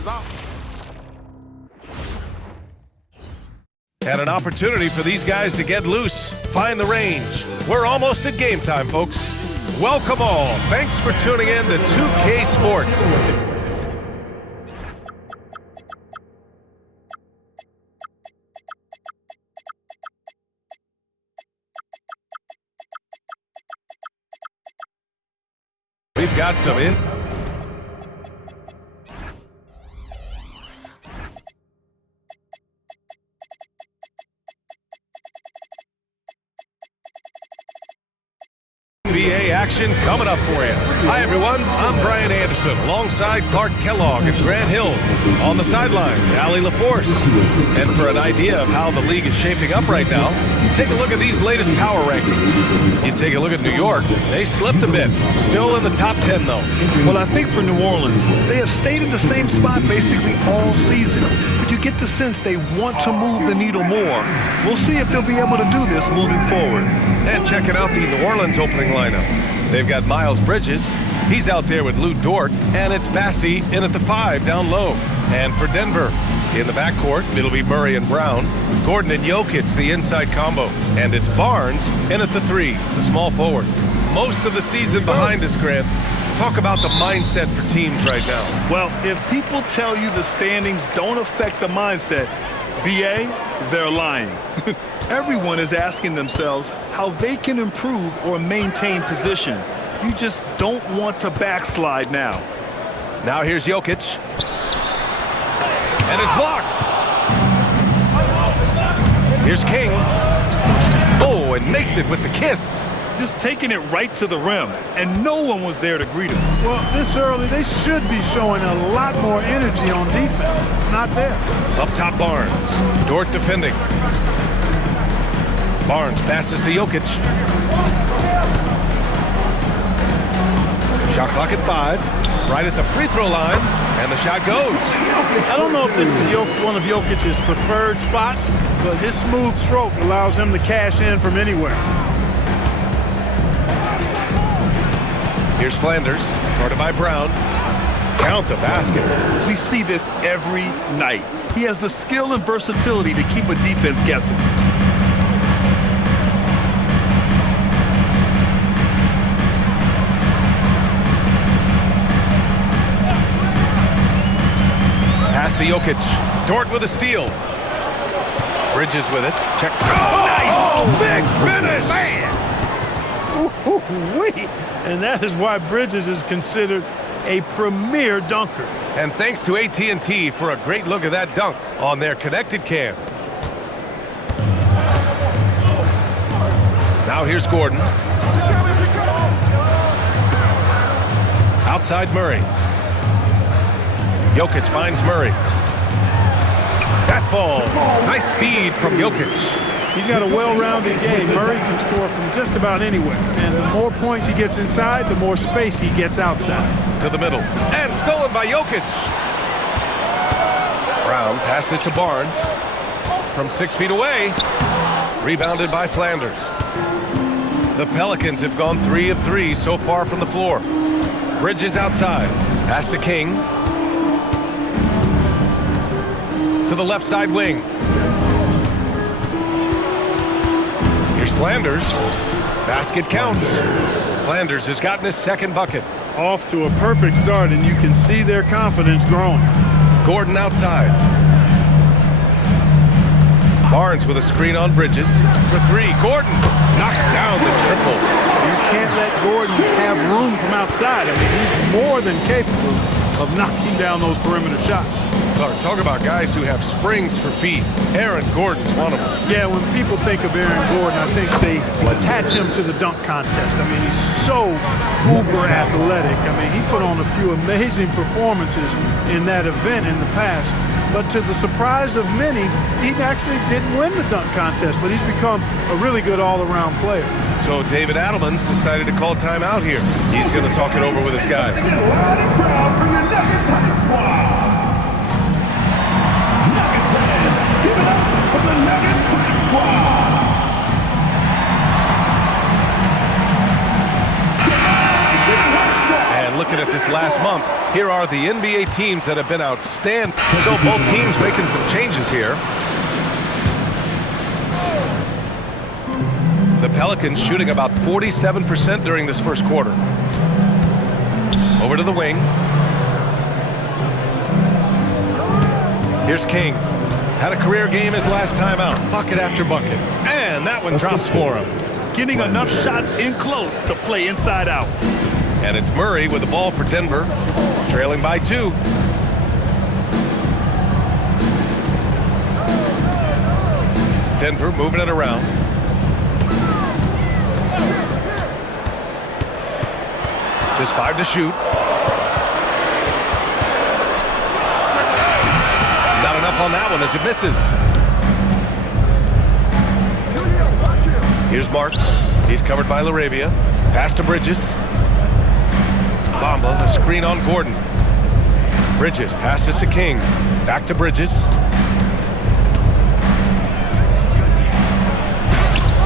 is off. And an opportunity for these guys to get loose, find the range. We're almost at game time, folks. Welcome all. Thanks for tuning in to 2K Sports. We've got some in. NBA action coming up for you. Hi, everyone. I'm Brian Anderson, alongside Clark Kellogg and Grant Hill. On the sideline, Allie LaForce. And for an idea of how the league is shaping up right now, take a look at these latest power rankings. You take a look at New York. They slipped a bit. Still in the top 10, though. Well, I think for New Orleans, they have stayed in the same spot basically all season. But you get the sense they want to move the needle more. We'll see if they'll be able to do this moving forward. And checking out the New Orleans opening lineup. They've got Miles Bridges. He's out there with Lou Dort. And it's Bassey in at the 5 down low. And for Denver, in the backcourt, it'll be Murray and Brown. Gordon and Jokic, the inside combo. And it's Barnes in at the 3, the small forward. Most of the season behind us, Grant. Talk about the mindset for teams right now. Well, if people tell you the standings don't affect the mindset, BA, they're lying. Everyone is asking themselves how they can improve or maintain position. You just don't want to backslide now. Now here's Jokic. And it's blocked. Here's King. Oh, and makes it with the kiss. Just taking it right to the rim, and no one was there to greet him. Well, this early, they should be showing a lot more energy on defense. It's not there. Up top, Barnes. Dort defending. Barnes passes to Jokic. Shot clock at 5. Right at the free throw line, and the shot goes. I don't know if this is one of Jokic's preferred spots, but his smooth stroke allows him to cash in from anywhere. Here's Flanders, guarded by Brown. Count the basket. We see this every night. He has the skill and versatility to keep a defense guessing. Pass to Jokic. Dort with a steal. Bridges with it. Check. Oh, nice! Oh, big finish! Man! Ooh-wee. And that is why Bridges is considered a premier dunker. And thanks to AT&T for a great look at that dunk on their connected cam. Now here's Gordon. Outside Murray. Jokic finds Murray. That falls. Nice feed from Jokic. He's got a well-rounded game. Murray can score from just about anywhere. And the more points he gets inside, the more space he gets outside. To the middle. And stolen by Jokic. Brown passes to Barnes. From 6 feet away. Rebounded by Flanders. The Pelicans have gone 3 of 3 so far from the floor. Bridges outside. Pass to King. To the left side wing. Here's Flanders. Basket counts. Flanders has gotten his second bucket. Off to a perfect start, and you can see their confidence growing. Gordon outside. Barnes with a screen on Bridges. For 3. Gordon knocks down the triple. You can't let Gordon have room from outside. I mean, he's more than capable of knocking down those perimeter shots. Talk about guys who have springs for feet. Aaron Gordon's one of them. Yeah, when people think of Aaron Gordon, I think they attach him to the dunk contest. I mean, he's so uber athletic. I mean, he put on a few amazing performances in that event in the past. But to the surprise of many, he actually didn't win the dunk contest, but he's become a really good all-around player. So David Adelman's decided to call timeout here. He's going to talk it over with his guys. And looking at this last month, Here are the NBA teams that have been outstanding. So both teams making some changes here. The Pelicans shooting about 47% during this first quarter. Over to the wing. Here's King. Had a career game his last time out. Bucket after bucket. And that one drops for him. Getting enough shots in close to play inside out. And it's Murray with the ball for Denver. Trailing by 2. Denver moving it around. Just 5 to shoot. Not enough on that one as it misses. Here's Marks. He's covered by LaRavia. Pass to Bridges. Bamba, a screen on Gordon. Bridges passes to King. Back to Bridges.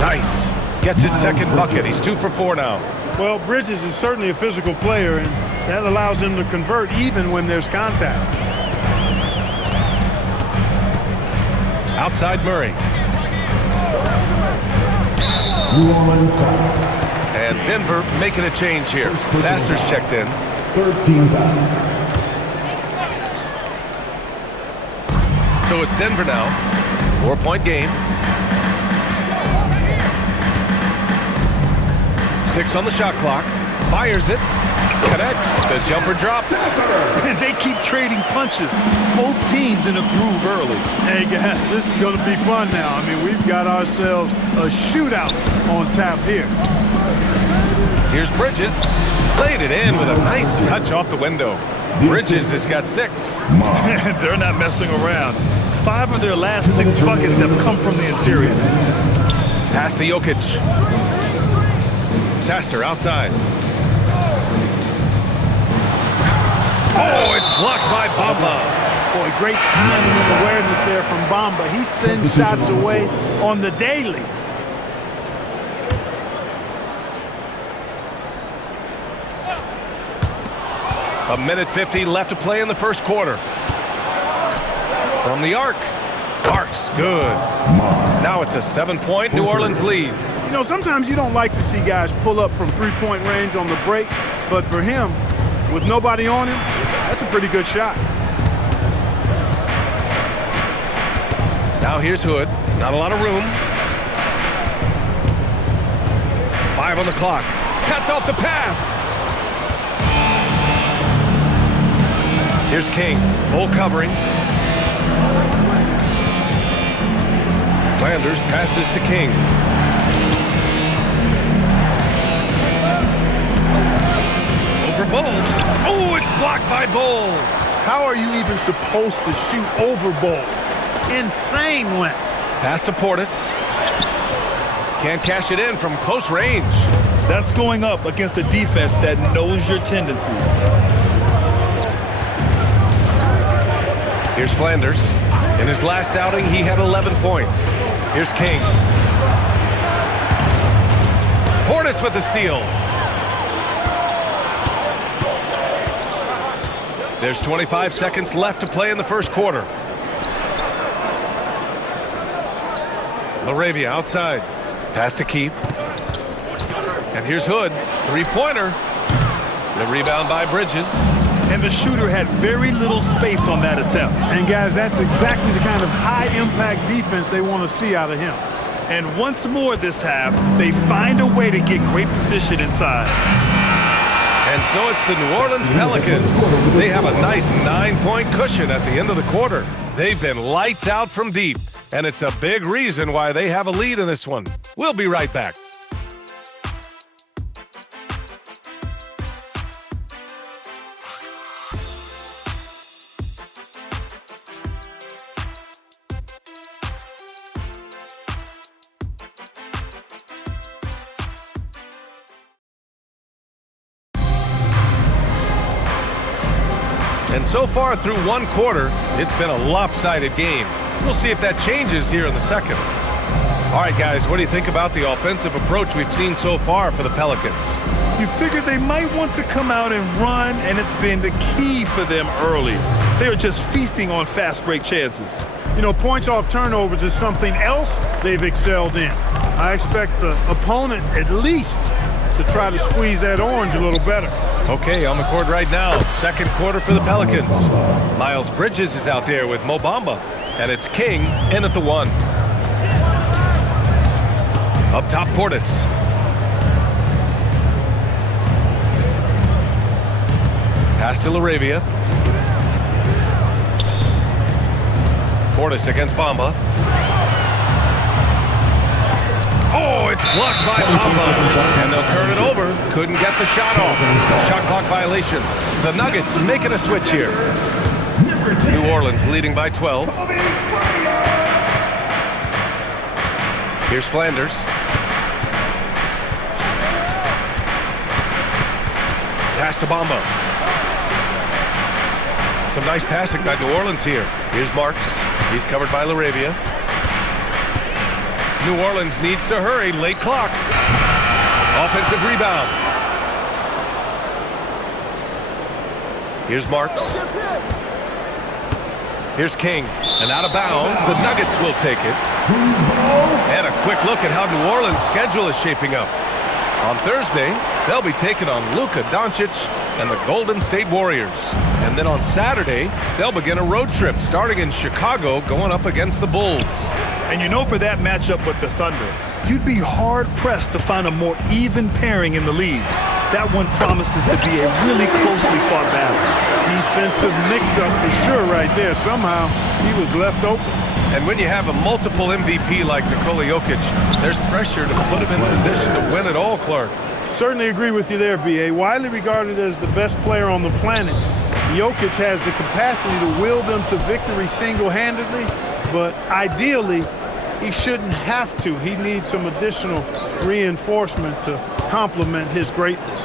Nice. Gets his second bucket. He's 2 for 4 now. Well, Bridges is certainly a physical player, and that allows him to convert even when there's contact. Outside Murray. And Denver making a change here. Sasser's checked in. 13 foul. So it's Denver now. 4-point game. 6 on the shot clock. Fires it. Connects. The jumper drops. And they keep trading punches. Both teams in a groove early. Hey, guys, this is going to be fun now. I mean, we've got ourselves a shootout on tap here. Here's Bridges. Played it in with a nice touch off the window. Bridges has got 6. They're not messing around. 5 of their last 6 buckets have come from the interior. Pass to Jokic. Sasser outside. Oh, it's blocked by Bamba. Boy, great timing and awareness there from Bamba. He sends shots away on the daily. A minute 50 left to play in the first quarter. From the arc. Marks, good. Now it's a 7-point New Orleans lead. You know, sometimes you don't like to see guys pull up from three-point range on the break, but for him, with nobody on him, that's a pretty good shot. Now here's Hood. Not a lot of room. 5 on the clock. Cuts off the pass. Here's King. Bull covering. Flanders passes to King. Over Bull. Oh, it's blocked by Bull. How are you even supposed to shoot over Bull? Insane length. Pass to Portis. Can't cash it in from close range. That's going up against a defense that knows your tendencies. Here's Flanders. In his last outing, he had 11 points. Here's King. Portis with the steal. There's 25 seconds left to play in the first quarter. LaRavia outside. Pass to Keefe. And here's Hood. 3-pointer. The rebound by Bridges. And the shooter had very little space on that attempt. And guys, that's exactly the kind of high-impact defense they want to see out of him. And once more this half, they find a way to get great position inside. And so it's the New Orleans Pelicans. They have a nice 9-point cushion at the end of the quarter. They've been lights out from deep, and it's a big reason why they have a lead in this one. We'll be right back. And so far through one quarter, it's been a lopsided game. We'll see if that changes here in the second. All right, guys, what do you think about the offensive approach we've seen so far for the Pelicans? You You figured they might want to come out and run, and it's been the key for them early. They are just feasting on fast break chances. You know, points off turnovers is something else they've excelled in. I expect the opponent at least to try to squeeze that orange a little better. Okay, on the court right now, second quarter for the Pelicans. Miles Bridges is out there with Mo Bamba, and it's King in at the 1. Up top, Portis. Pass to LaRavia. Portis against Bamba. Oh, it's blocked by Bamba. And they'll turn it over. Couldn't get the shot off. Shot clock violation. The Nuggets making a switch here. New Orleans leading by 12. Here's Flanders. Pass to Bamba. Some nice passing by New Orleans here. Here's Marks. He's covered by LaRavia. New Orleans needs to hurry. Late clock. Offensive rebound. Here's Marks. Here's King. And out of bounds. The Nuggets will take it. And a quick look at how New Orleans' schedule is shaping up. On Thursday, they'll be taking on Luka Doncic and the Golden State Warriors. And then on Saturday, they'll begin a road trip starting in Chicago going up against the Bulls. And you know, for that matchup with the Thunder, you'd be hard-pressed to find a more even pairing in the league. That one promises to be a really closely fought battle. Defensive mix-up for sure right there. Somehow, he was left open. And when you have a multiple MVP like Nikola Jokic, there's pressure to put him in position to win it all, Clark. Certainly agree with you there, B.A. Widely regarded as the best player on the planet, Jokic has the capacity to will them to victory single-handedly, but ideally, he shouldn't have to. He needs some additional reinforcement to complement his greatness.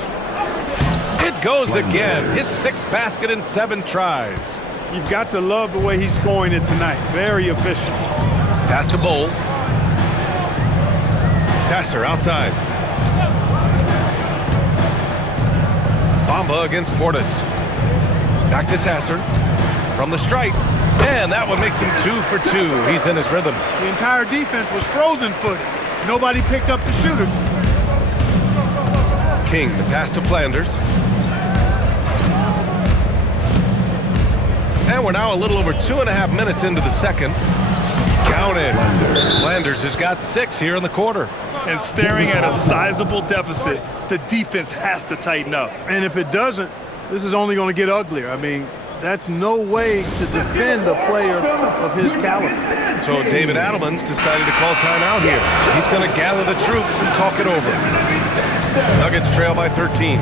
It goes again. His 6th basket in 7 tries. You've got to love the way he's scoring it tonight. Very efficient. Pass to Bowl. Sasser outside. Bamba against Portis. Back to Sasser. From the stripe. And that one makes him 2 for 2. He's in his rhythm. The entire defense was frozen-footed. Nobody picked up the shooter. King, the pass to Flanders. And we're now a little over 2.5 minutes into the second. Counted. Flanders has got 6 here in the quarter. And staring at a sizable deficit, the defense has to tighten up. And if it doesn't, this is only going to get uglier. I mean, that's no way to defend a player of his caliber. So David Adelman's decided to call timeout here. He's going to gather the troops and talk it over. Nuggets trail by 13.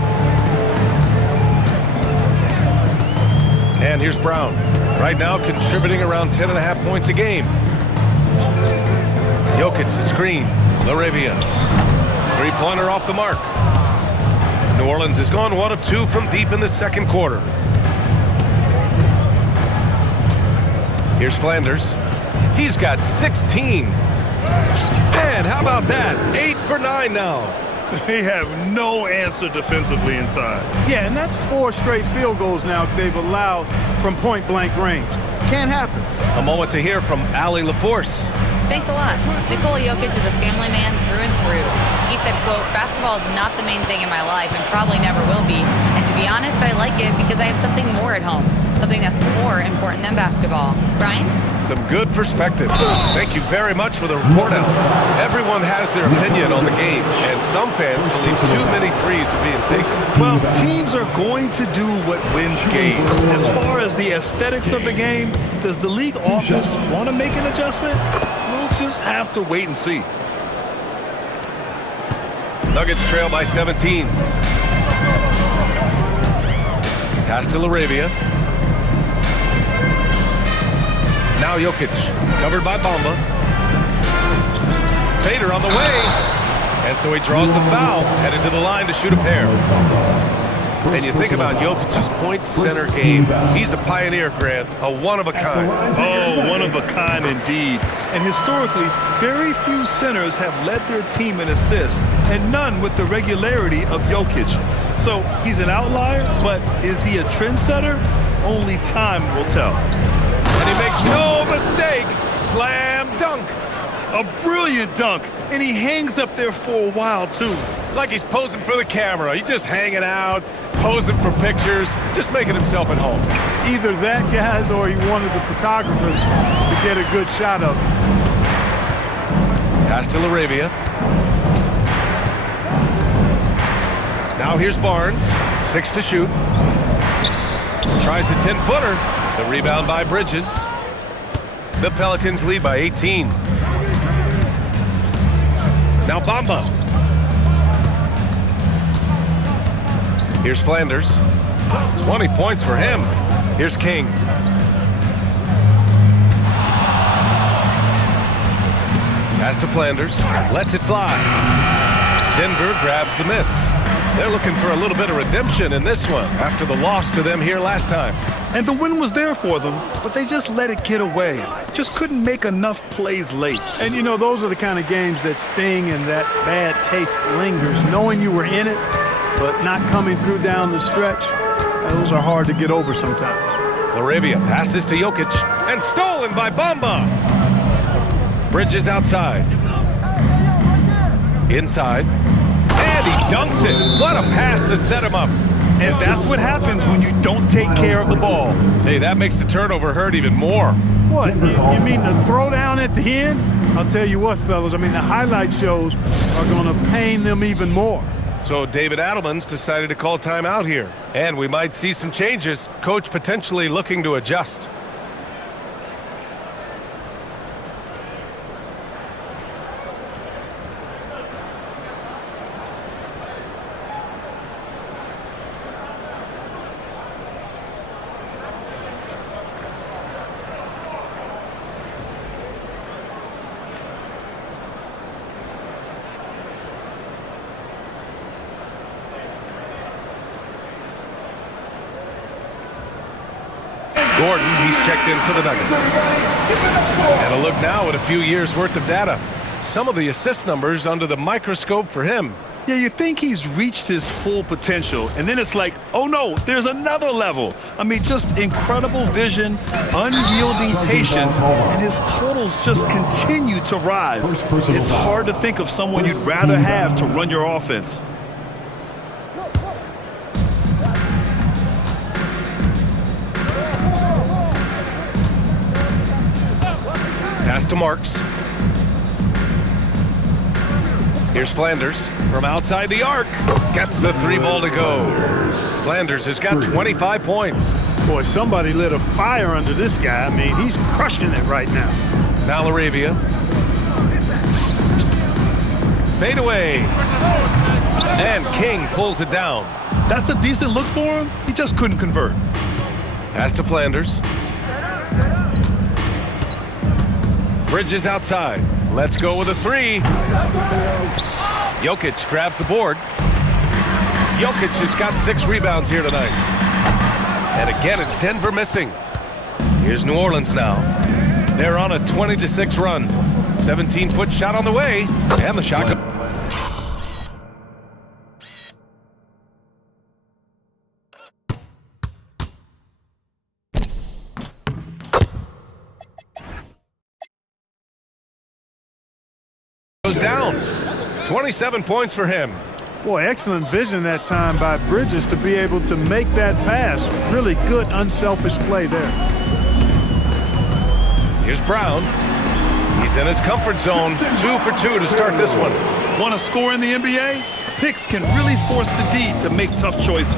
And here's Brown. Right now contributing around 10.5 points a game. Jokic, the screen. LaRavia. 3-pointer off the mark. New Orleans has gone 1 of 2 from deep in the second quarter. Here's Flanders. He's got 16. And how about that? 8 for 9 now. They have no answer defensively inside. Yeah, and that's 4 straight field goals now they've allowed from point-blank range. Can't happen. A moment to hear from Allie LaForce. Thanks a lot. Nikola Jokic is a family man through and through. He said, quote, "Basketball is not the main thing in my life and probably never will be. And to be honest, I like it because I have something more at home. Something that's more important than basketball." Brian? Some good perspective. Thank you very much for the report out. Everyone has their opinion on the game, and some fans believe too many threes are being taken. Well, teams are going to do what wins games. As far as the aesthetics of the game, does the league office want to make an adjustment? We'll just have to wait and see. Nuggets trail by 17. Pass to LaRavia. Now Jokic, covered by Bamba. Fader on the way. And so he draws the foul, headed to the line to shoot a pair. And you think about Jokic's point center game. He's a pioneer, Grant, a one-of-a-kind. Oh, one of a kind indeed. And historically, very few centers have led their team in assists, and none with the regularity of Jokic. So he's an outlier, but is he a trendsetter? Only time will tell. And he makes no mistake. Slam dunk. A brilliant dunk, and he hangs up there for a while, too. Like he's posing for the camera. He's just hanging out, posing for pictures, just making himself at home. Either that, guys, or he wanted the photographers to get a good shot of him. Pass to LaRavia. Now here's Barnes. 6 to shoot. Tries a 10-footer. The rebound by Bridges. The Pelicans lead by 18. Now Bamba. Here's Flanders. 20 points for him. Here's King. Pass to Flanders. Lets it fly. Denver grabs the miss. They're looking for a little bit of redemption in this one after the loss to them here last time. And the win was there for them, but they just let it get away. Just couldn't make enough plays late. And, you know, those are the kind of games that sting and that bad taste lingers. Knowing you were in it, but not coming through down the stretch, those are hard to get over sometimes. LaRavia passes to Jokic and stolen by Bamba. Bridges outside. Inside. And he dunks it. What a pass to set him up. And that's what happens when you don't take care of the ball. Hey, that makes the turnover hurt even more. What, you mean the throwdown at the end? I'll tell you what, fellas, I mean, the highlight shows are going to pain them even more. So David Adelman's decided to call timeout here. And we might see some changes. Coach potentially looking to adjust. Gordon, he's checked in for the Nuggets. And a look now at a few years' worth of data. Some of the assist numbers under the microscope for him. Yeah, you think he's reached his full potential, and then it's like, oh no, there's another level. I mean, just incredible vision, unyielding patience, and his totals just continue to rise. It's hard to think of someone you'd rather have to run your offense. Pass to Marks. Here's Flanders from outside the arc. Gets the 3-ball to go. Flanders has got 25 points. Boy, somebody lit a fire under this guy. I mean, he's crushing it right now. Now LaRavia. Fade away. And King pulls it down. That's a decent look for him. He just couldn't convert. Pass to Flanders. Bridges outside. Let's go with a 3. Jokic grabs the board. Jokic has got 6 rebounds here tonight. And again, it's Denver missing. Here's New Orleans now. They're on a 20-6 run. 17-foot shot on the way. And the shot goes. Down. 27 points for him. Boy, excellent vision that time by Bridges to be able to make that pass. Really good, unselfish play there. Here's Brown. He's in his comfort zone. 2 for 2 to start this one. Want to score in the NBA? Picks can really force the D to make tough choices.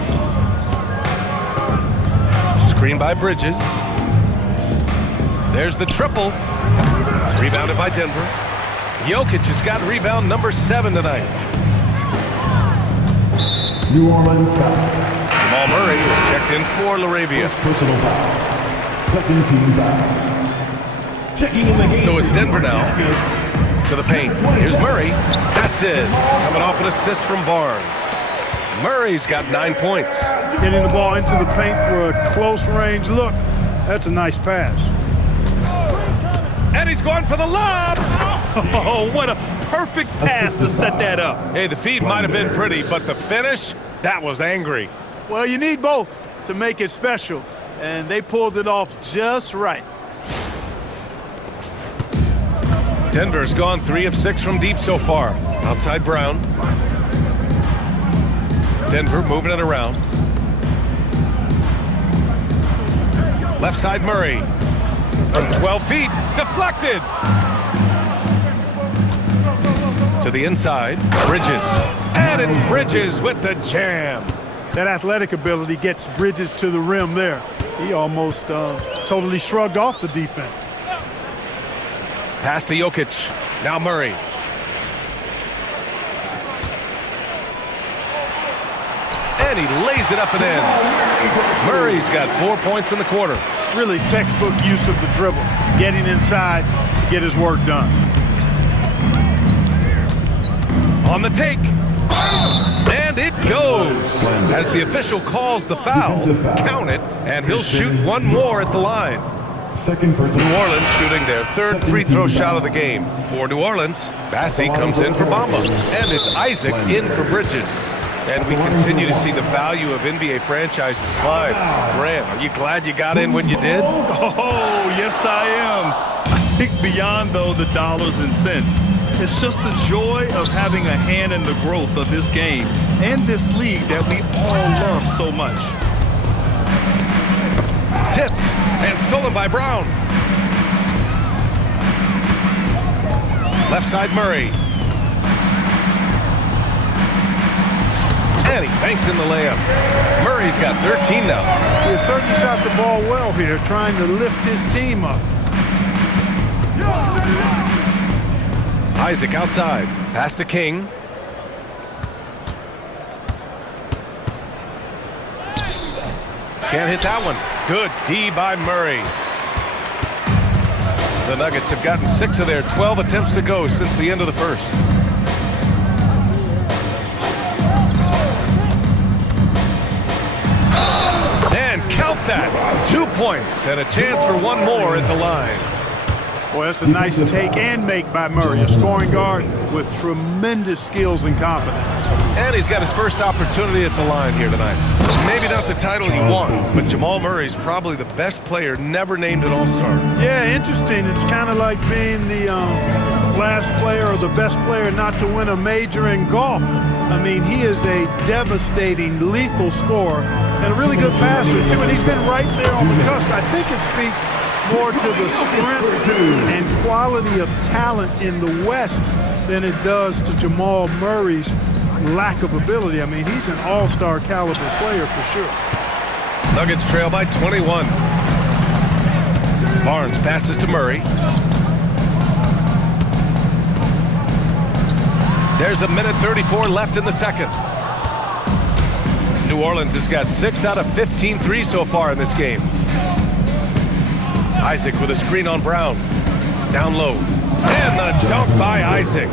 Screen by Bridges. There's the triple. Rebounded by Denver. Jokic has got rebound number 7 tonight. New Orleans foul. Jamal Murray was checked in for LaRavia. Personal foul. Second team foul. Checking in the game. So it's Denver now. To the paint. Here's Murray. That's it. Coming off an assist from Barnes. Murray's got 9 points. Getting the ball into the paint for a close range look. That's a nice pass. And he's going for the lob. Oh, what a perfect pass to set that up. Hey, the feed might have been pretty, but the finish, that was angry. Well, you need both to make it special, and they pulled it off just right. Denver's gone 3 of 6 from deep so far. Outside Brown. Denver moving it around. Left side Murray. From 12 feet, deflected. To the inside, Bridges. And it's Bridges with the jam. That athletic ability gets Bridges to the rim there. He almost totally shrugged off the defense. Pass to Jokic. Now Murray. And he lays it up and in. Murray's got 4 points in the quarter. Really textbook use of the dribble. Getting inside to get his work done. On the take. And it goes. As the official calls the foul, count it, and he'll shoot one more at the line. Second person. New Orleans shooting their third free throw shot of the game. For New Orleans, Bassie comes in for Bamba. And it's Isaac in for Bridges. And we continue to see the value of NBA franchises climb. Grant, are you glad you got in when you did? Oh, yes, I am. I think beyond, though, the dollars and cents, it's just the joy of having a hand in the growth of this game and this league that we all love so much. Tipped and stolen by Brown. Left side Murray. And he banks in the layup. Murray's got 13 now. He has certainly shot the ball well here, trying to lift his team up. Isaac outside. Pass to King. Can't hit that one. Good D by Murray. The Nuggets have gotten 6 of their 12 attempts to go since the end of the first. And count that. 2 points and a chance for one more at the line. Boy, that's a nice take and make by Murray, a scoring guard with tremendous skills and confidence. And he's got his first opportunity at the line here tonight. Maybe not the title you want, but Jamal Murray's probably the best player never named an All-Star. Yeah, interesting. It's kind of like being the last player or the best player not to win a major in golf. I mean, he is a devastating, lethal scorer and a really good passer, too. And he's been right there on the cusp. I think it speaks more to the strength and quality of talent in the West than it does to Jamal Murray's lack of ability. I mean, he's an all-star caliber player for sure. Nuggets trail by 21. Barnes passes to Murray. There's 1:34 left in the second. New Orleans has got 6 out of 15 threes so far in this game. Isaac with a screen on Brown. Down low. And the dunk by Isaac.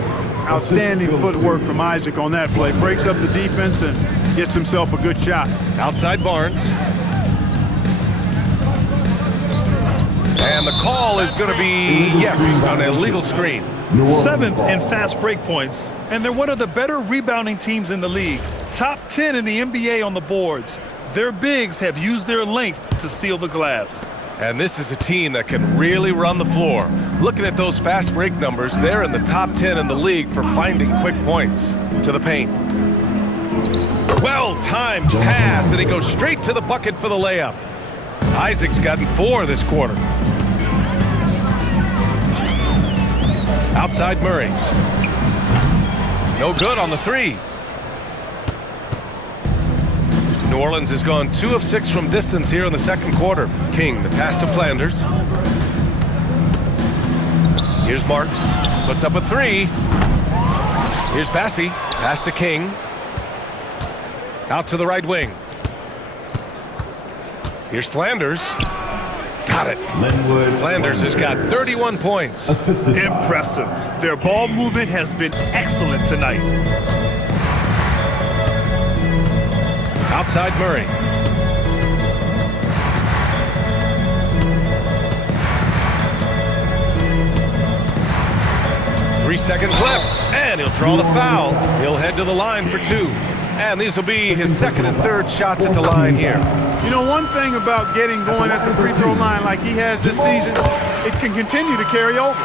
Outstanding footwork from Isaac on that play. Breaks up the defense and gets himself a good shot. Outside Barnes. And the call is going to be, yes, an illegal screen. 7th in fast break points, and they're one of the better rebounding teams in the league. Top 10 in the NBA on the boards. Their bigs have used their length to seal the glass. And this is a team that can really run the floor. Looking at those fast break numbers, they're in the top 10 in the league for finding quick points. To the paint. Well-timed pass, and he goes straight to the bucket for the layup. Isaac's gotten 4 this quarter. Outside Murray. No good on the 3. New Orleans has gone 2 of 6 from distance here in the second quarter. King, the pass to Flanders. Here's Marks. Puts up a 3. Here's Bassie. Pass to King. Out to the right wing. Here's Flanders. Got it. Flanders has got 31 points. Impressive. Their ball movement has been excellent tonight. Outside Murray. 3 seconds left, and he'll draw the foul. He'll head to the line for 2. And these will be his second and third shots at the line here. You know, one thing about getting going at the free throw line like he has this season, it can continue to carry over.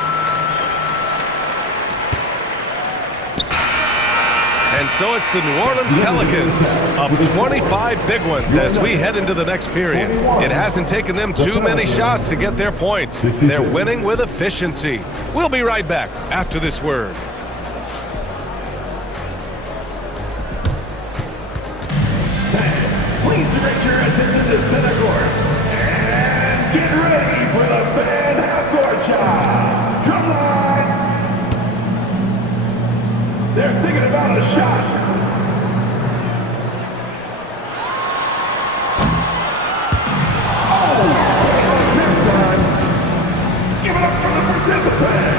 And so it's the New Orleans Pelicans up 25 big ones as we head into the next period. It hasn't taken them too many shots to get their points. They're winning with efficiency. We'll be right back after this word. Please direct your attention to center court. And get ready for the fan half-court shot. Drum line. They're thinking about a shot. Oh, next time. Give it up for the participant.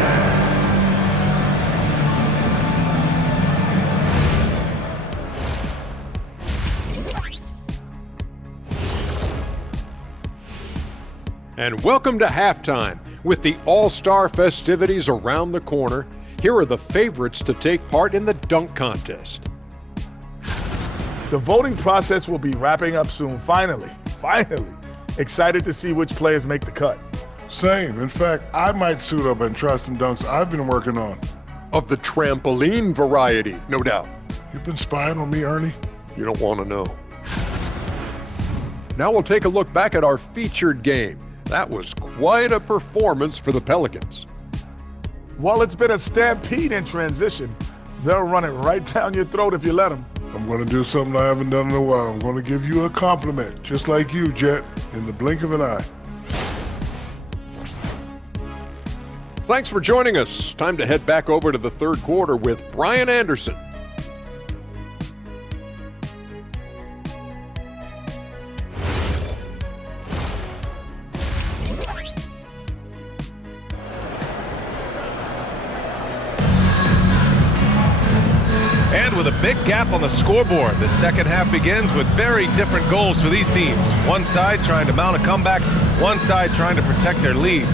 And welcome to halftime. With the All-Star festivities around the corner, here are the favorites to take part in the dunk contest. The voting process will be wrapping up soon. Finally. Excited to see which players make the cut. Same. In fact, I might suit up and try some dunks I've been working on. Of the trampoline variety, no doubt. You've been spying on me, Ernie? You don't want to know. Now we'll take a look back at our featured game. That was quite a performance for the Pelicans. While it's been a stampede in transition, they'll run it right down your throat if you let them. I'm going to do something I haven't done in a while. I'm going to give you a compliment, just like you, Jet, in the blink of an eye. Thanks for joining us. Time to head back over to the third quarter with Brian Anderson. And with a big gap on the scoreboard, the second half begins with very different goals for these teams. One side trying to mount a comeback, one side trying to protect their lead.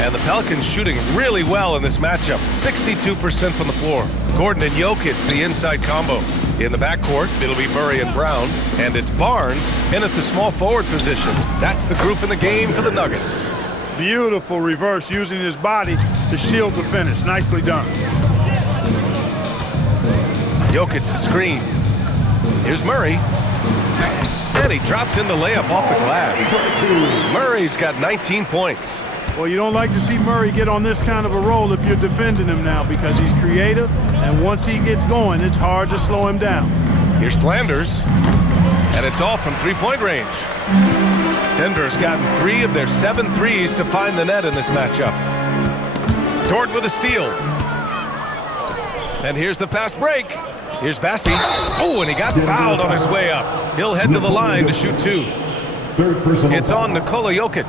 And the Pelicans shooting really well in this matchup. 62% from the floor. Gordon and Jokic, the inside combo. In the backcourt, it'll be Murray and Brown. And it's Barnes in at the small forward position. That's the group in the game for the Nuggets. Beautiful reverse using his body to shield the finish. Nicely done. Jokic the screen. Here's Murray. And he drops in the layup off the glass. Murray's got 19 points. Well, you don't like to see Murray get on this kind of a roll if you're defending him now because he's creative, and once he gets going, it's hard to slow him down. Here's Flanders, and it's all from three-point range. Denver's gotten 3 of their 7 threes to find the net in this matchup. Dort with a steal. And here's the fast break. Here's Bassi. Oh, and he got fouled on his way up. He'll head to the line to shoot 2. It's on Nikola Jokic.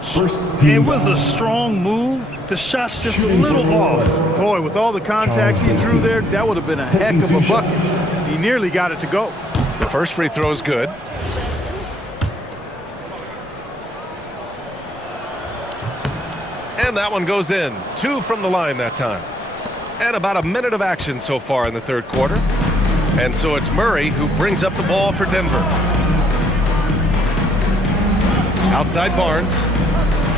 It was a strong move. The shot's just a little off. Boy, with all the contact he drew there, that would have been a heck of a bucket. He nearly got it to go. The first free throw is good. And that one goes in. 2 from the line that time. And about a minute of action so far in the third quarter. And so it's Murray who brings up the ball for Denver. Outside Barnes.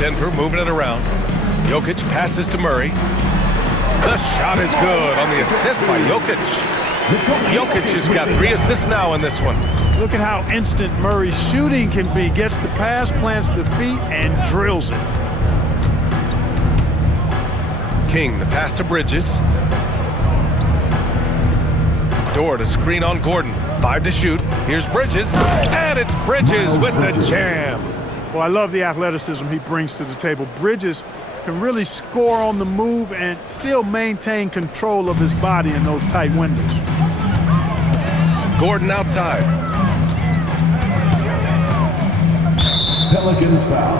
Denver moving it around. Jokic passes to Murray. The shot is good on the assist by Jokic. Jokic has got 3 assists now in this one. Look at how instant Murray's shooting can be. Gets the pass, plants the feet, and drills it. King, the pass to Bridges. Dort to screen on Gordon. 5 to shoot. Here's Bridges. And it's Bridges with the jam. Well, I love the athleticism he brings to the table. Bridges can really score on the move and still maintain control of his body in those tight windows. Gordon outside. Pelicans foul.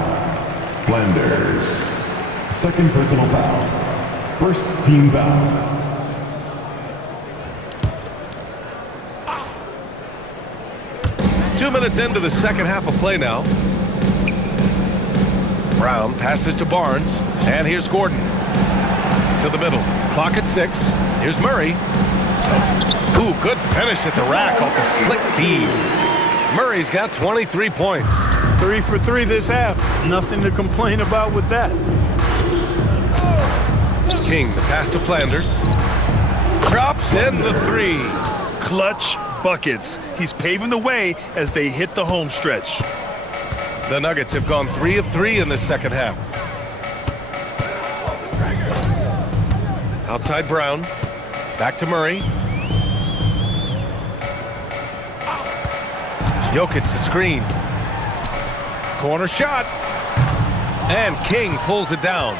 Flanders. Second personal foul. First team foul. Two minutes into the second half of play now. Brown passes to Barnes, and here's Gordon. To the middle. Clock at 6. Here's Murray. Ooh, good finish at the rack off the slick feed. Murray's got 23 points. 3 for 3 this half. Nothing to complain about with that. King, the pass to Flanders. Drops in the 3. Clutch buckets. He's paving the way as they hit the home stretch. The Nuggets have gone 3 of 3 in this second half. Outside Brown. Back to Murray. Jokic the screen. Corner shot. And King pulls it down.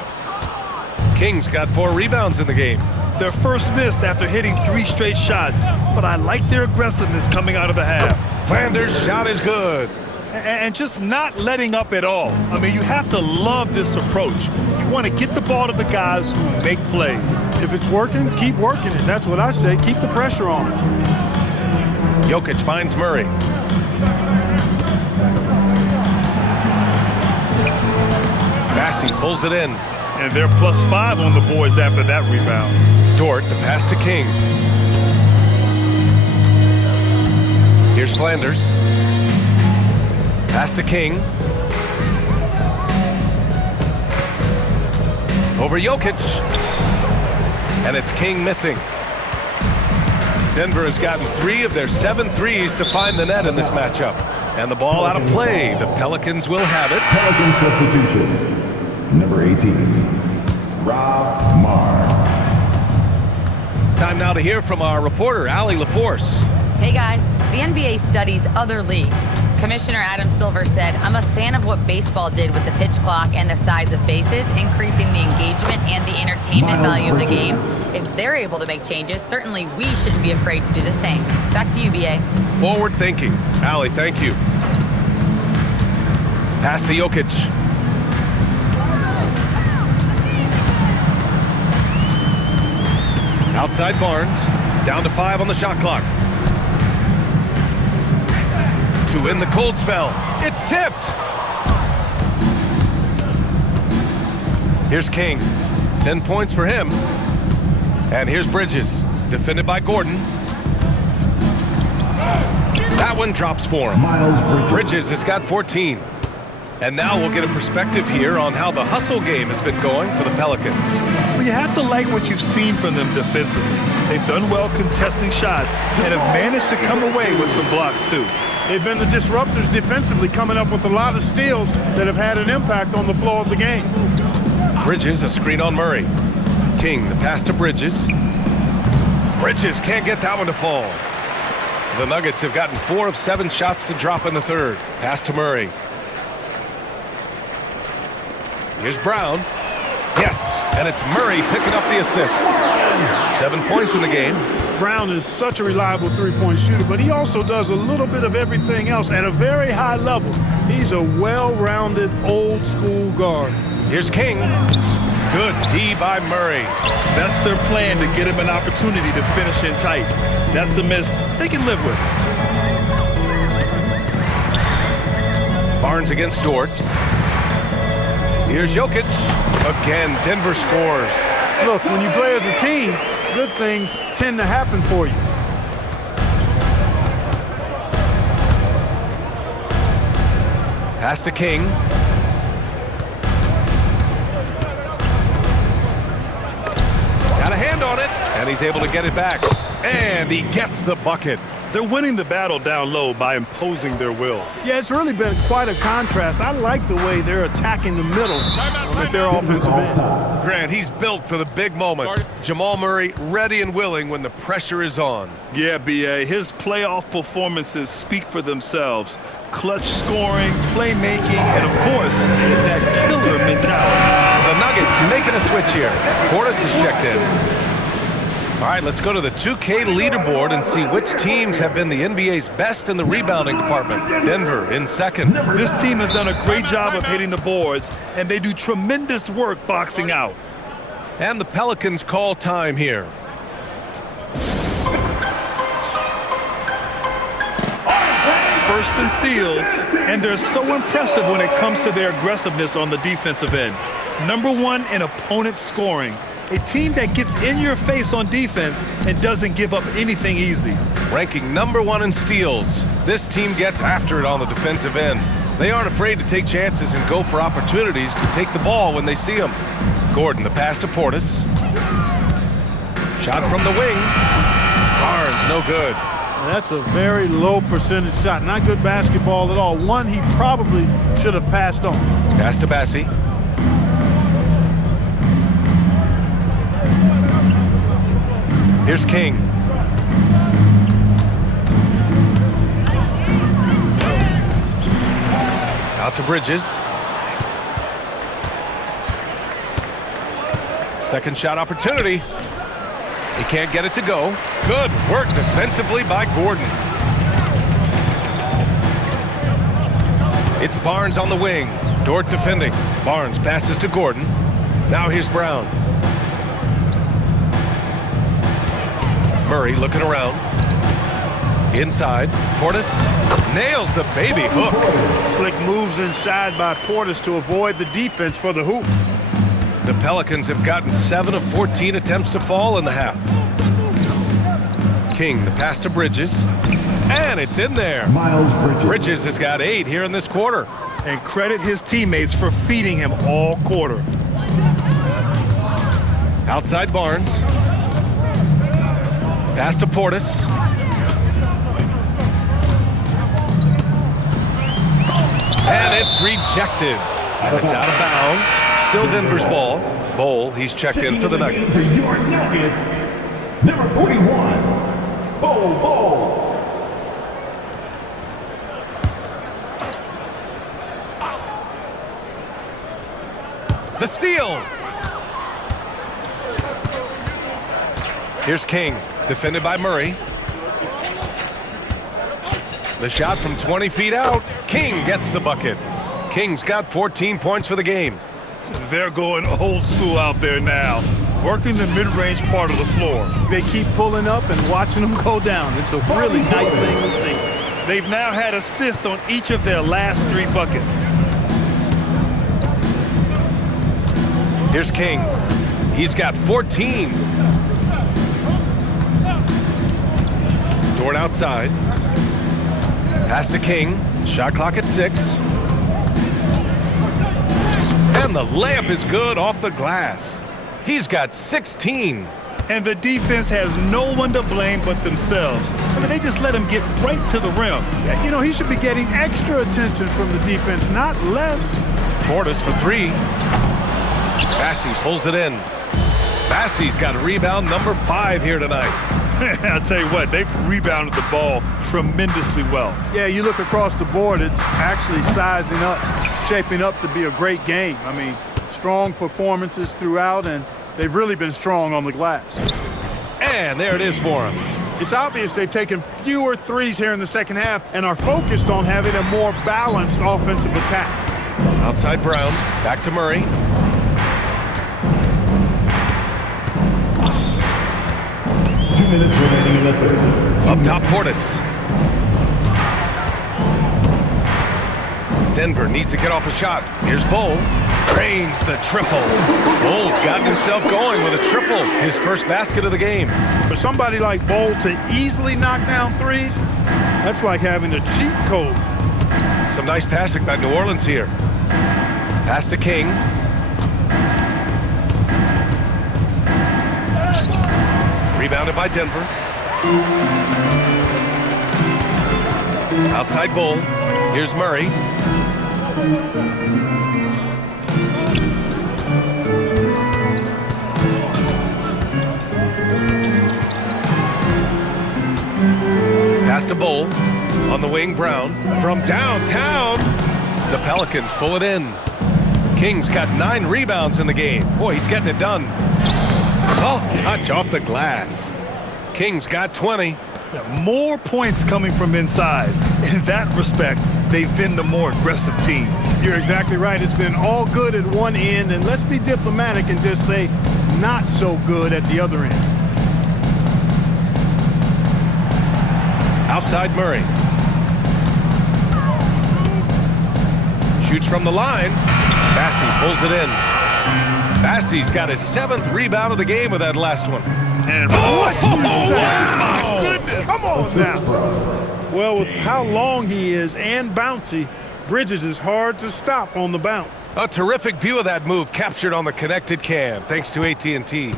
King's got 4 rebounds in the game. Their first miss after hitting 3 straight shots, but I like their aggressiveness coming out of the half. Flanders' shot is good. And just not letting up at all. I mean, you have to love this approach. You want to get the ball to the guys who make plays. If it's working, keep working it. That's what I say. Keep the pressure on him. Jokic finds Murray. Massey pulls it in. And they're +5 on the boards after that rebound. Dort, the pass to King. Here's Flanders. Pass to King. Over Jokic. And it's King missing. Denver has gotten 3 of their 7 threes to find the net in this matchup. And the ball out of play. The Pelicans will have it. Pelican substitution. Number 18. Rob Mars. Time now to hear from our reporter, Allie LaForce. Hey guys, the NBA studies other leagues. Commissioner Adam Silver said, "I'm a fan of what baseball did with the pitch clock and the size of bases, increasing the engagement and the entertainment value of the game. If they're able to make changes, certainly we shouldn't be afraid to do the same." Back to you, BA. Forward thinking. Allie, thank you. Pass to Jokic. Outside Barnes. Down to 5 on the shot clock. 2 in the cold spell. It's tipped. Here's King. 10 points for him. And here's Bridges. Defended by Gordon. That one drops for him. Bridges has got 14. And now we'll get a perspective here on how the hustle game has been going for the Pelicans. Well, you have to like what you've seen from them defensively. They've done well contesting shots and have managed to come away with some blocks too. They've been the disruptors defensively, coming up with a lot of steals that have had an impact on the flow of the game. Bridges, a screen on Murray. King, the pass to Bridges. Bridges can't get that one to fall. The Nuggets have gotten 4 of 7 shots to drop in the third. Pass to Murray. Here's Brown. Yes, and it's Murray picking up the assist. 7 points in the game. Brown is such a reliable three-point shooter, but he also does a little bit of everything else at a very high level. He's a well-rounded, old-school guard. Here's King. Good D by Murray. That's their plan, to get him an opportunity to finish in tight. That's a miss they can live with. Barnes against Dort. Here's Jokic. Again, Denver scores. Look, when you play as a team, good things tend to happen for you. Pass to King. Got a hand on it, and he's able to get it back. And he gets the bucket. They're winning the battle down low by imposing their will. Yeah, it's really been quite a contrast. I like the way they're attacking the middle with their offensive end. Grant, he's built for the big moments. Jamal Murray ready and willing when the pressure is on. Yeah, B.A., his playoff performances speak for themselves. Clutch scoring, playmaking, and of course, that killer mentality. the Nuggets making a switch here. Portis is checked in. All right, let's go to the 2K leaderboard and see which teams have been the NBA's best in the rebounding department. Denver in second. This team has done a great job of hitting the boards, and they do tremendous work boxing out. And the Pelicans call time here. First in steals, and they're so impressive when it comes to their aggressiveness on the defensive end. Number one in opponent scoring. A team that gets in your face on defense and doesn't give up anything easy. Ranking number one in steals. This team gets after it on the defensive end. They aren't afraid to take chances and go for opportunities to take the ball when they see them. Gordon, the pass to Portis. Shot from the wing. Barnes, no good. That's a very low percentage shot. Not good basketball at all. One he probably should have passed on. Pass to Bassi. Here's King. Out to Bridges. Second shot opportunity. He can't get it to go. Good work defensively by Gordon. It's Barnes on the wing. Dort defending. Barnes passes to Gordon. Now here's Brown. Murray looking around. Inside. Portis nails the baby hook. Slick moves inside by Portis to avoid the defense for the hoop. The Pelicans have gotten 7 of 14 attempts to fall in the half. King, the pass to Bridges. And it's in there. Miles Bridges has got 8 here in this quarter. And credit his teammates for feeding him all quarter. Outside Barnes. Pass to Portis. And it's rejected. And it's out of bounds. Still Denver's ball. Bowl, he's checked in for the Nuggets. For your Nuggets, number 41, Bowl. The steal. Here's King, defended by Murray. The shot from 20 feet out. King gets the bucket. King's got 14 points for the game. They're going old school out there now, working the mid-range part of the floor. They keep pulling up and watching them go down. It's a really nice thing to see. They've now had assists on each of their last 3 buckets. Here's King. He's got 14. Dort outside. Pass to King. Shot clock at 6. And the layup is good off the glass. He's got 16. And the defense has no one to blame but themselves. I mean, they just let him get right to the rim. You know, he should be getting extra attention from the defense, not less. Portis for 3. Bassi pulls it in. Bassi's got rebound number 5 here tonight. I'll tell you what, they've rebounded the ball tremendously well. Yeah, you look across the board, it's actually sizing up, shaping up to be a great game. I mean, strong performances throughout, and they've really been strong on the glass. And there it is for him. It's obvious they've taken fewer threes here in the second half and are focused on having a more balanced offensive attack. Outside Brown, back to Murray. Minutes remaining in the third. Up top, Portis. Denver needs to get off a shot. Here's Bowl. Drains the triple. Bowl's gotten himself going with a triple. His first basket of the game. For somebody like Bowl to easily knock down threes, that's like having a cheat code. Some nice passing by New Orleans here. Pass to King. Rebounded by Denver. Outside Bull. Here's Murray. Pass to Bull. On the wing, Brown. From downtown, the Pelicans pull it in. King's got 9 rebounds in the game. Boy, he's getting it done. Soft touch off the glass. King's got 20. More points coming from inside. In that respect, they've been the more aggressive team. You're exactly right. It's been all good at one end, and let's be diplomatic and just say not so good at the other end. Outside Murray. Shoots from the line. Bassey pulls it in. Bassey's got his 7th rebound of the game with that last one. And What you say? my goodness! Come on now. Well, with how long he is and bouncy, Bridges is hard to stop on the bounce. A terrific view of that move captured on the connected cam, thanks to AT&T.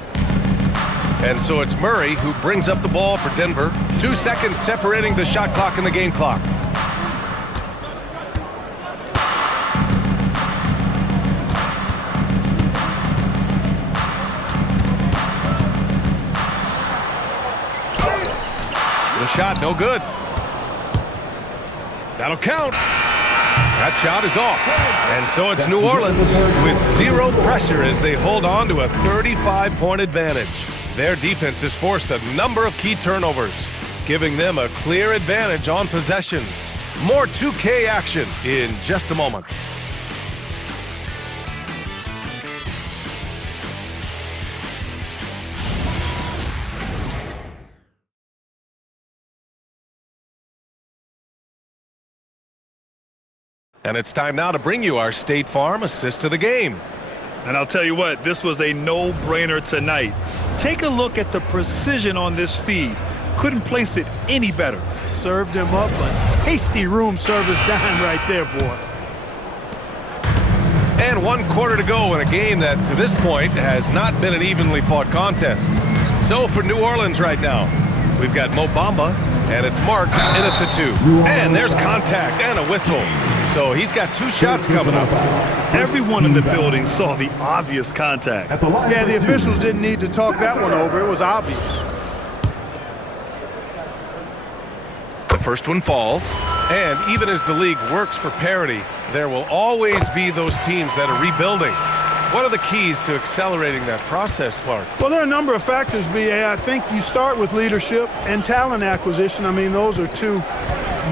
And so it's Murray who brings up the ball for Denver. 2 seconds separating the shot clock and the game clock. The shot, no good. That'll count. That shot is off. And so it's New Orleans with 0 pressure as they hold on to a 35-point advantage. Their defense has forced a number of key turnovers, giving them a clear advantage on possessions. More 2K action in just a moment. And it's time now to bring you our State Farm assist to the game. And I'll tell you what, this was a no-brainer tonight. Take a look at the precision on this feed. Couldn't place it any better. Served him up a tasty room service dime right there, boy. And 1 quarter to go in a game that, to this point, has not been an evenly fought contest. So for New Orleans right now, we've got Mo Bamba, and it's Marks in at the 2. And there's contact and a whistle. So he's got 2 shots coming up. Everyone in the building saw the obvious contact. Yeah, the officials didn't need to talk that one over. It was obvious. The first one falls. And even as the league works for parity, there will always be those teams that are rebuilding. What are the keys to accelerating that process, Clark? Well, there are a number of factors, B.A. I think you start with leadership and talent acquisition. I mean, those are 2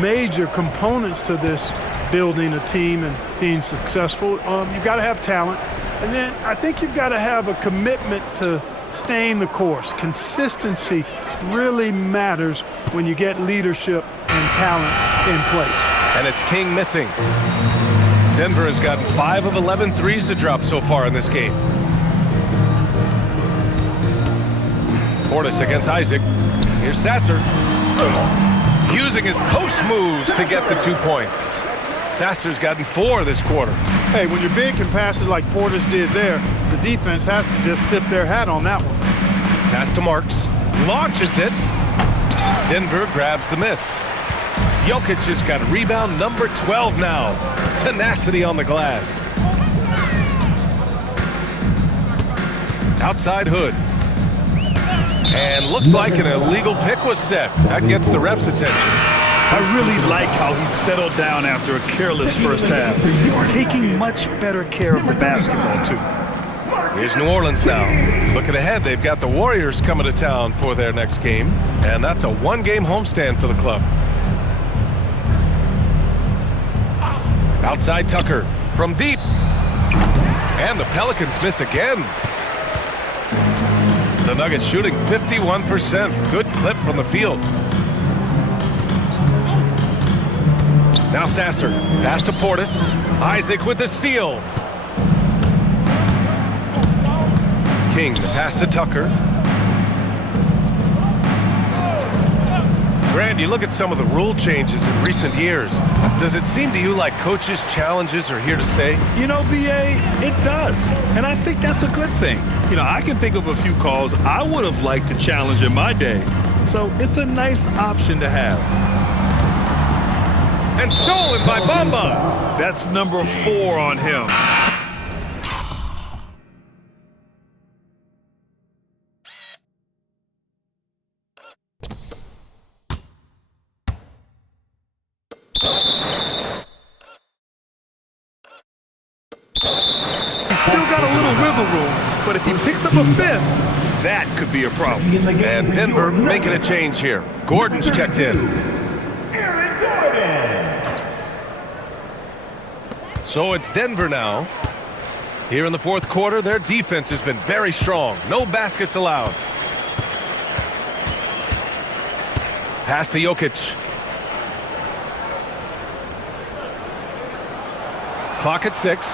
major components to this building a team and being successful. You've got to have talent. And then I think you've got to have a commitment to staying the course. Consistency really matters when you get leadership and talent in place. And it's King missing. Denver has gotten 5 of 11 threes to drop so far in this game. Portis against Isaac. Here's Sasser. Using his post moves to get the 2 points. Sasser's gotten 4 this quarter. Hey, when you're big and pass it like Portis did there, the defense has to just tip their hat on that one. Pass to Marks. Launches it. Denver grabs the miss. Jokic has got rebound number 12 now. Tenacity on the glass. Outside Hood. And looks like an illegal pick was set. That gets the ref's attention. I really like how he settled down after a careless first half. Taking much better care of the basketball, too. Here's New Orleans now. Looking ahead, they've got the Warriors coming to town for their next game. And that's a 1-game homestand for the club. Outside Tucker from deep. And the Pelicans miss again. The Nuggets shooting 51%. Good clip from the field. Now Sasser. Pass to Portis. Isaac with the steal. King, the pass to Tucker. Grant, you look at some of the rule changes in recent years. Does it seem to you like coaches' challenges are here to stay? You know, B.A., it does. And I think that's a good thing. You know, I can think of a few calls I would have liked to challenge in my day. So it's a nice option to have. And stolen by Bamba. That's number 4 on him. grab a fifth. That could be a problem. And Denver making a change here. Gordon's checked in. Aaron Gordon. So it's Denver now. Here in the fourth quarter, their defense has been very strong. No baskets allowed. Pass to Jokic. Clock at 6.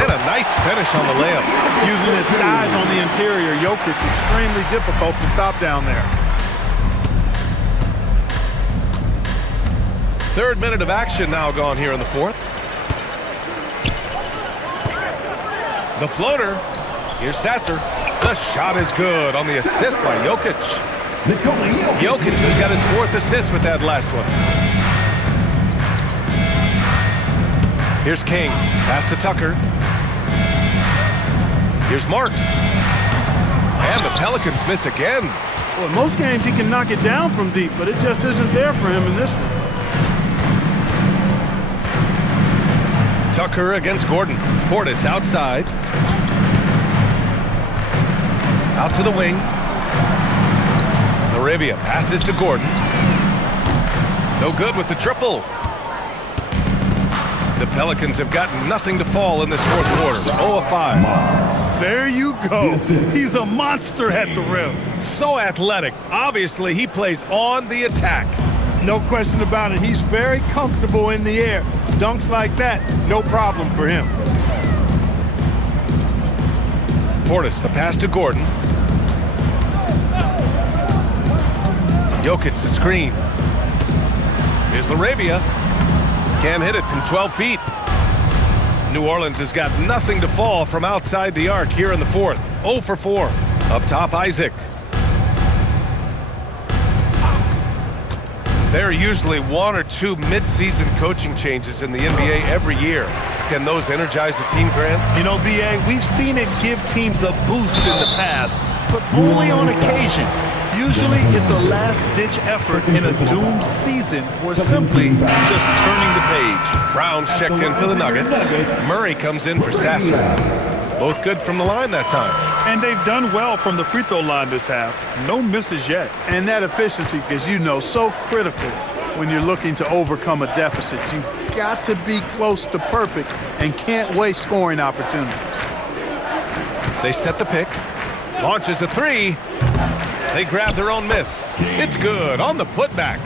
And a nice finish on the layup. Using his size on the interior, Jokic extremely difficult to stop down there. Third minute of action now gone here in the fourth. The floater. Here's Sasser. The shot is good on the assist by Jokic. Jokic has got his 4th assist with that last one. Here's King. Pass to Tucker. Here's Marks. And the Pelicans miss again. Well, in most games he can knock it down from deep, but it just isn't there for him in this one. Tucker against Gordon. Portis outside. Out to the wing. Arabia passes to Gordon. No good with the triple. The Pelicans have got nothing to fall in this fourth quarter. 0 of 5. There you go. He's a monster at the rim. So athletic. Obviously, he plays on the attack. No question about it. He's very comfortable in the air. Dunks like that, no problem for him. Portis, the pass to Gordon. Jokic, the screen. Here's Arabia. Can't hit it from 12 feet. New Orleans has got nothing to fall from outside the arc here in the fourth. 0 for 4. Up top, Isaac. There are usually 1 or 2 mid-season coaching changes in the NBA every year. Can those energize the team, Grant? You know, B.A., we've seen it give teams a boost in the past, but only on occasion. Usually it's a last-ditch effort in a doomed season or simply just turning the page. Brown's checked in for the Nuggets. Murray comes in for Sasser. Both good from the line that time. And they've done well from the free throw line this half. No misses yet. And that efficiency, as you know, so critical when you're looking to overcome a deficit. You've got to be close to perfect and can't waste scoring opportunities. They set the pick. Launches a 3. They grab their own miss. It's good on the putback.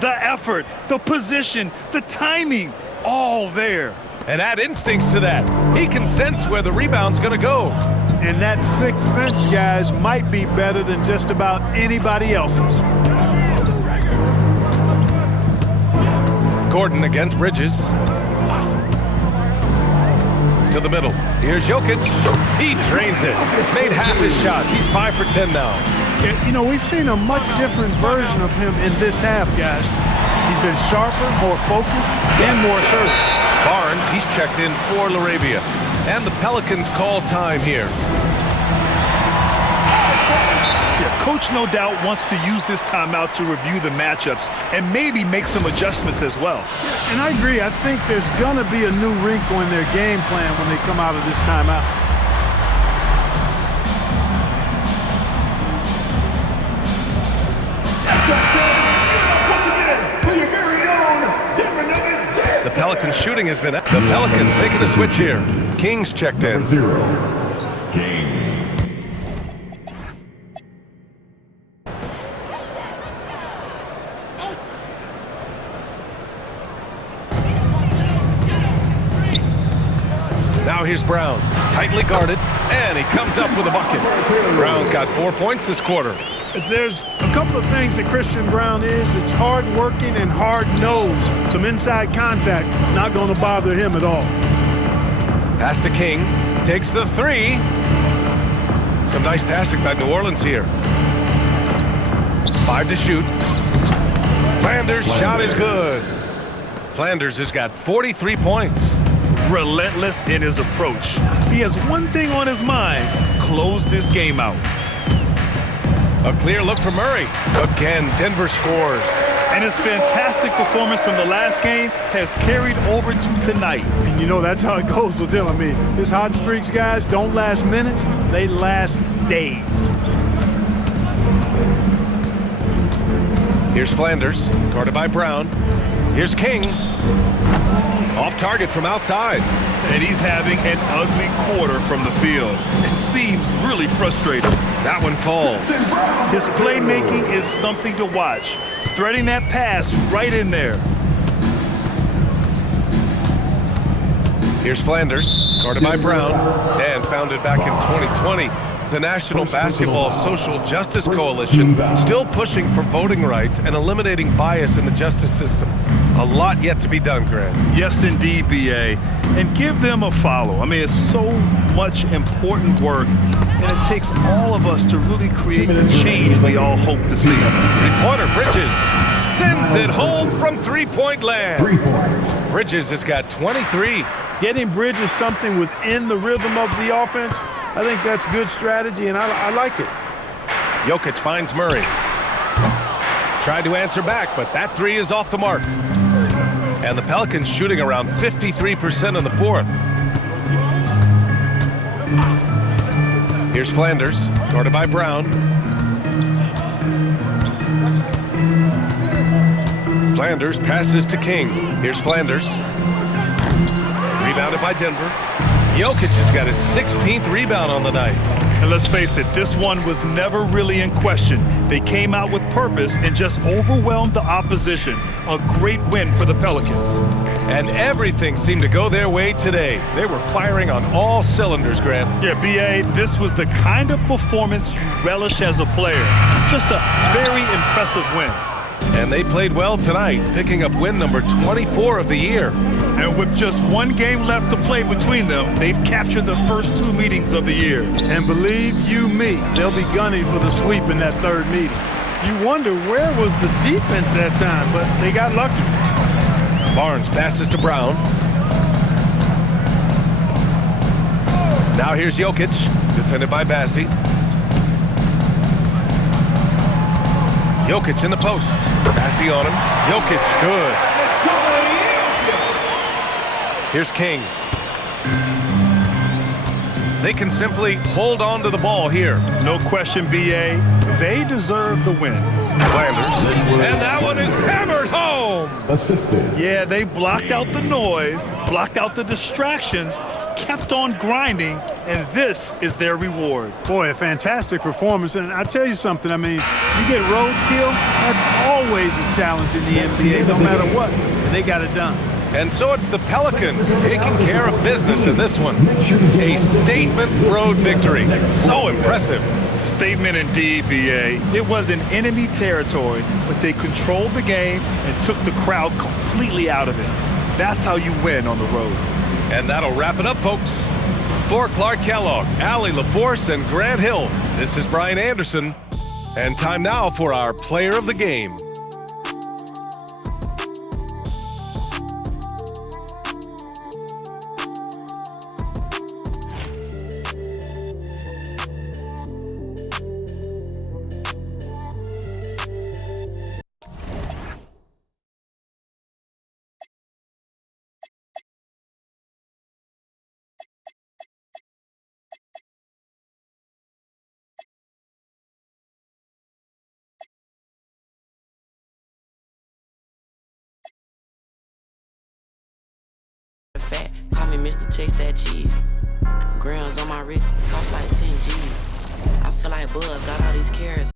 The effort, the position, the timing, all there. And add instincts to that. He can sense where the rebound's going to go. And that sixth sense, guys, might be better than just about anybody else's. Gordon against Bridges. To the middle. Here's Jokic. He drains it. Made half his shots. He's 5 for 10 now. You know, we've seen a much different version of him in this half, guys. He's been sharper, more focused, and more assertive. Barnes, he's checked in for Larabia. And the Pelicans call time here. Yeah, Coach no doubt wants to use this timeout to review the matchups and maybe make some adjustments as well. And I agree. I think there's going to be a new wrinkle in their game plan when they come out of this timeout. The Pelicans shooting has been... The Pelicans making a switch here. King's checked in. King. Now here's Brown. Tightly guarded. And he comes up with a bucket. Brown's got 4 points this quarter. There's a couple of things that Christian Brown is. It's hard-working and hard-nosed. Some inside contact, not going to bother him at all. Pass to King. Takes the 3. Some nice passing by New Orleans here. 5 to shoot. Flanders' shot is good. Flanders has got 43 points. Relentless in his approach. He has one thing on his mind: close this game out. A clear look for Murray. Again, Denver scores. And his fantastic performance from the last game has carried over to tonight. And you know that's how it goes with him. I mean, his hot streaks, guys, don't last minutes. They last days. Here's Flanders, guarded by Brown. Here's King. Off target from outside. And he's having an ugly quarter from the field. It seems really frustrating. That one falls. His playmaking is something to watch. Threading that pass right in there. Here's Flanders, guarded by Brown, and founded back in 2020. The National Basketball Social Justice Coalition still pushing for voting rights and eliminating bias in the justice system. A lot yet to be done, Grant. Yes, indeed, B.A. And give them a follow. I mean, it's so much important work, and it takes all of us to really create the change we all hope to see. Three-pointer, Bridges sends it home from three-point land. 3 points. Bridges has got 23. Getting Bridges something within the rhythm of the offense, I think that's good strategy, and I like it. Jokic finds Murray. Tried to answer back, but that three is off the mark. And the Pelicans shooting around 53% in the fourth. Here's Flanders, guarded by Brown. Flanders passes to King. Here's Flanders. Rebounded by Denver. Jokic has got his 16th rebound on the night. And let's face it, this one was never really in question. They came out with purpose and just overwhelmed the opposition. A great win for the Pelicans. And everything seemed to go their way today. They were firing on all cylinders, Grant. Yeah, B.A., this was the kind of performance you relish as a player. Just a very impressive win. And they played well tonight, picking up win number 24 of the year. And with just one game left to play between them, they've captured the first 2 meetings of the year. And believe you me, they'll be gunning for the sweep in that third meeting. You wonder where was the defense that time, but they got lucky. Barnes passes to Brown. Now here's Jokic, defended by Bassi. Jokic in the post. Bassi on him. Jokic, good. Here's King. They can simply hold on to the ball here. No question, B.A., they deserve the win. Flanders. And that one is hammered home. Assisted. Yeah, they blocked out the noise, blocked out the distractions, kept on grinding, and this is their reward. Boy, a fantastic performance. And I tell you something, I mean, you get roadkill, that's always a challenge in the NBA, no matter what. And they got it done. And so it's the Pelicans taking care of business in this one. A statement road victory. So impressive. Statement indeed, B.A. It was in enemy territory, but they controlled the game and took the crowd completely out of it. That's how you win on the road. And that'll wrap it up, folks. For Clark Kellogg, Allie LaForce, and Grant Hill, this is Brian Anderson. And time now for our player of the game. Fat, call me Mr. Chase that cheese. Grams on my wrist, cost like 10 G's. I feel like Buzz got all these carrots.